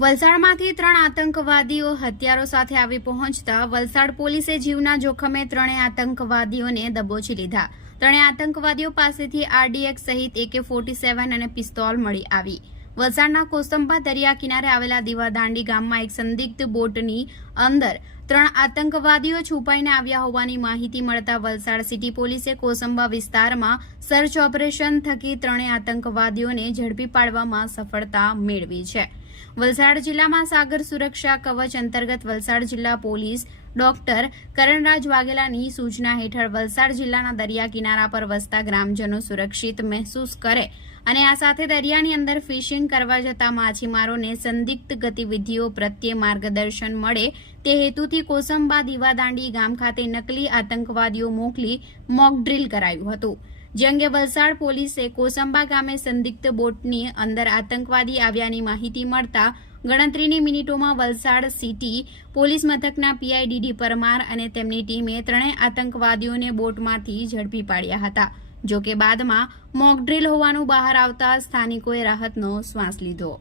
વલસાડમાંથી ત્રણ આતંકવાદીઓ હથિયારો સાથે આવી પહોંચતા વલસાડ પોલીસે જીવના જોખમે ત્રણેય આતંકવાદીઓને દબોચી લીધા. ત્રણેય આતંકવાદીઓ પાસેથી આરડીએક્સ સહિત એકે ફોર્ટી સેવન અને પિસ્તોલ મળી આવી. વલસાડના કોસંબા દરિયા કિનારે આવેલા દીવાદાંડી ગામમાં એક સંદિગ્ધ બોટની અંદર ત્રણ આતંકવાદીઓ છુપાઈને આવ્યા હોવાની માહિતી મળતા વલસાડ સિટી પોલીસે કોસંબા વિસ્તારમાં સર્ચ ઓપરેશન થકી ત્રણેય આતંકવાદીઓને ઝડપી પાડવામાં સફળતા મેળવી છે. વલસાડ જિલ્લામાં સાગર સુરક્ષા કવચ અંતર્ગત વલસાડ જિલ્લા પોલીસ ડોક્ટર કરણરાજ વાઘેલાની સૂચના હેઠળ વલસાડ જિલ્લાના દરિયા કિનારા પર વસતા ગ્રામજનો સુરક્ષિત મહેસૂસ કરે અને આ સાથે દરિયાની અંદર ફિશિંગ કરવા જતા માછીમારોને સંદિગ્ધ ગતિવિધિઓ પ્રત્યે માર્ગદર્શન મળે તે હેતુથી કોસંબા દીવાદાંડી ગામ ખાતે નકલી આતંકવાદીઓ મોકલી મોકડ્રીલ કરાયું હતું. જે અંગે વલસાડ પોલીસે કોસંબા ગામે સંદિગ્ધ બોટની અંદર આતંકવાદી આવ્યાની માહિતી મળતા ગણતરીની મિનિટોમાં વલસાડ સિટી પોલીસ મથકના પીઆઈડીડી પરમાર અને તેમની ટીમે ત્રણેય આતંકવાદીઓને બોટમાંથી ઝડપી પાડ્યા હતા જો કે બાદમાં મોકડ્રીલ હોવાનું બહાર આવતા સ્થાનિકોએ રાહતનો શ્વાસ લીધો.